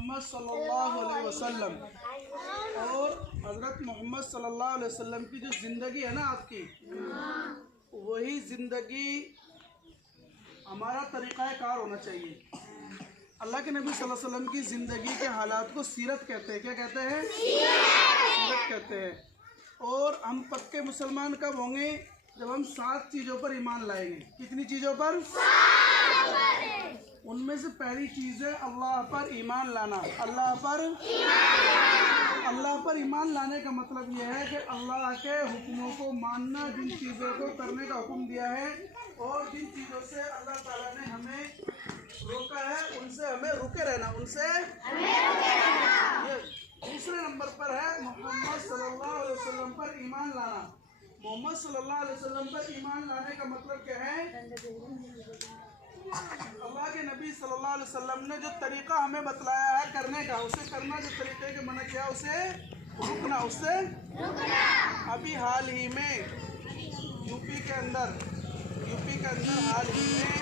मोहम्मद सल्लल्लाहु अलैहि वसल्लम और हज़रत मोहम्मद सल्लल्लाहु अलैहि वसल्लम की जो ज़िंदगी है ना आपकी, वही ज़िंदगी हमारा तरीक़ाकार होना चाहिए। अल्लाह के नबी सल्लल्लाहु अलैहि वसल्लम की ज़िंदगी के हालात को सीरत कहते हैं। क्या कहते हैं? सीरत कहते हैं। और हम पक्के मुसलमान कब होंगे? जब हम 7 चीज़ों पर ईमान लाएंगे। कितनी चीज़ों पर? उनमें से पहली चीज़ है अल्लाह पर ईमान लाना। अल्लाह पर ईमान लाने का मतलब यह है कि अल्लाह के हुक्मों को मानना, जिन चीज़ों को करने का हुक्म दिया है और जिन चीज़ों से अल्लाह ताला ने हमें रोका है उनसे हमें रुके रहना, ये दूसरे नंबर पर है मोहम्मद सल्लल्लाहु अलैहि वसल्लम पर ईमान लाना। मोहम्मद सल्लल्लाहु अलैहि वसल्लम पर ईमान लाने का मतलब क्या है? अल्लाह के नबी सल्लल्लाहु अलैहि वसल्लम ने जो तरीक़ा हमें बतलाया है करने का, उसे करना। जो तरीक़े के मना किया उसे रुकना, उससे अभी हाल ही में यूपी के अंदर हाल ही में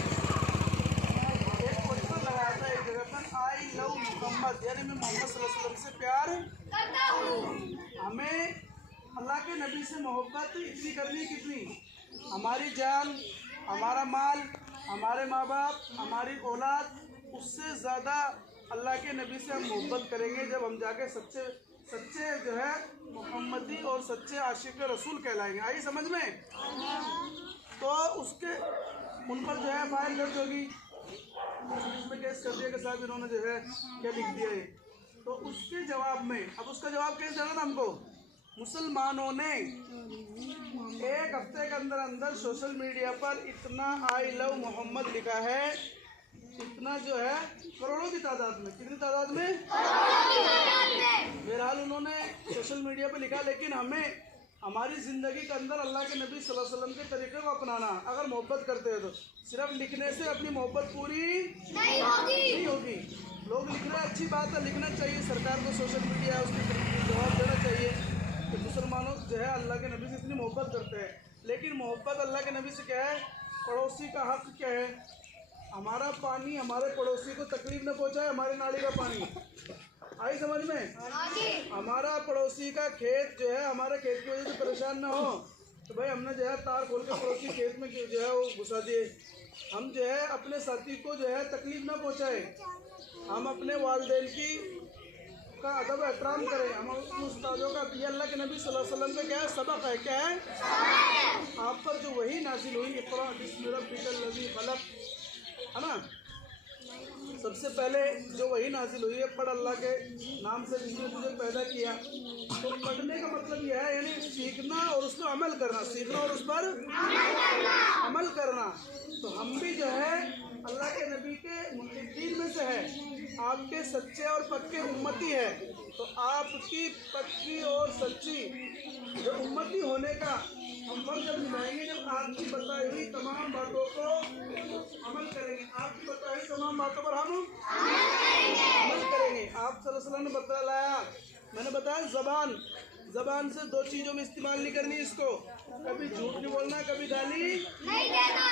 एक पोस्टर लगाया था एक जगह पर, आई लव मोहम्मद, यानी मैं मोहम्मद सल्लल्लाहु अलैहि वसल्लम से प्यार करता हूँ। हमें अल्लाह के नबी से मोहब्बत इतनी करनी, कितनी? हमारी जान, हमारा माल, हमारे माँ बाप, हमारी औलाद, उससे ज़्यादा अल्लाह के नबी से हम मोहब्बत करेंगे जब हम जाके सच्चे जो है मोहम्मदी और सच्चे आशिक रसूल कहलाएंगे। आई समझ में? तो उसके उन पर जो है फाइल दर्ज होगी, उसमें केस कर दिया कि साहब इन्होंने जो है क्या लिख दिया है। तो उसके जवाब में, अब उसका जवाब कैसे देना ना हमको? मुसलमानों ने एक हफ्ते के अंदर सोशल मीडिया पर इतना आई लव मोहम्मद लिखा है, इतना जो है करोड़ों की तादाद में। कितनी तादाद में? बहरहाल उन्होंने सोशल मीडिया पर लिखा, लेकिन हमें हमारी ज़िंदगी के अंदर अल्लाह के नबी सल्लल्लाहु अलैहि वसल्लम के तरीक़े को अपनाना। अगर मोहब्बत करते हैं तो सिर्फ लिखने से अपनी मोहब्बत पूरी नहीं होगी। लोग लिख रहे हैं, अच्छी बात है, लिखना चाहिए। सरकार को सोशल मीडिया उसके जवाब देना चाहिए कि मुसलमानों जो है अल्लाह के नबी से इतनी मोहब्बत करते हैं। लेकिन मोहब्बत अल्लाह के नबी से क्या है? पड़ोसी का हक़ क्या है? हमारा पानी हमारे पड़ोसी को तकलीफ न पहुँचाए, हमारे नाली का पानी। आई समझ में? हमारा पड़ोसी का खेत जो है हमारे खेत की वजह से परेशान ना हो, तो भाई हमने जो है तार खोल के पड़ोसी खेत में जो है वो घुसा दिए। हम जो है अपने साथी को जो है तकलीफ ना पहुँचाए, हम अपने वालिदैन की का अदब एहतराम करें, हम उस्तादों का। ये अल्लाह के नबी सल्लल्लाहु अलैहि वसल्लम का क्या है? सबक है। क्या है? आप पर जो वही नाजिल हुई, इक़रा बिस्मि रब्बिकल लज़ी खलक़, है ना? सबसे पहले जो वही नाजिल हुई है, पढ़ अल्लाह के नाम से जिसने तुझे पैदा किया। तो पढ़ने का मतलब यह है यानी सीखना और उस पर अमल करना, सीखना और उस पर अमल करना। तो हम भी जो है अल्लाह के नबी के मुत्तक़ीन में से है, आपके सच्चे और पक्के उम्मती है। तो आपकी पक्की और सच्ची जो उम्मती होने का हम फर्ज जब निभाएंगे, जब आपकी बताई हुई तमाम बातों को अमल करेंगे। आपकी बताई हुई तमाम बातों पर हम अमल करेंगे। आप सल्लल्लाहु अलैहि वसल्लम ने बताया, मैंने बताया ज़बान से 2 चीज़ों में इस्तेमाल नहीं करनी इसको। कभी झूठ नहीं बोलना, कभी गाली नहीं देना,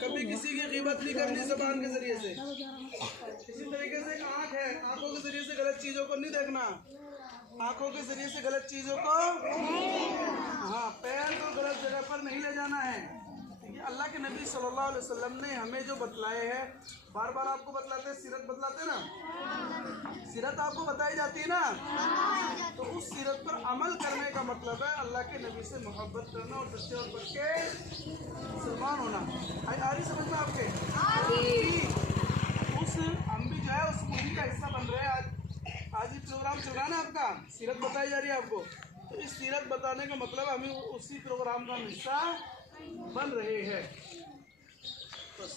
कभी किसी की ग़ीबत नहीं करनी ज़बान के ज़रिए से। इसी तरीके से आँख है, आँखों के ज़रिए से गलत चीज़ों को नहीं देखना, आँखों के ज़रिए से गलत चीज़ों को, हाँ, पैर को गलत जगह पर नहीं ले जाना है। ये अल्लाह के नबी सल्लल्लाहु अलैहि वसल्लम ने हमें जो बतलाए हैं, बार बार आपको बतलाते हैं, सीरत बतलाते हैं ना, सीरत आपको बताई जाती है ना, तो उस सीरत पर अमल करने का मतलब है अल्लाह के नबी से मोहब्बत करना और सच्चे और पक्के मुसलमान होना। आ रही समझ में आपके? हम भी जो है उस मुहिम का हिस्सा बन रहे हैं। आज ही प्रोग्राम चल रहा है ना आपका, सीरत बताई जा रही है आपको। तो इस सीरत बताने का मतलब हम उसी प्रोग्राम का हिस्सा बन रहे हैं बस।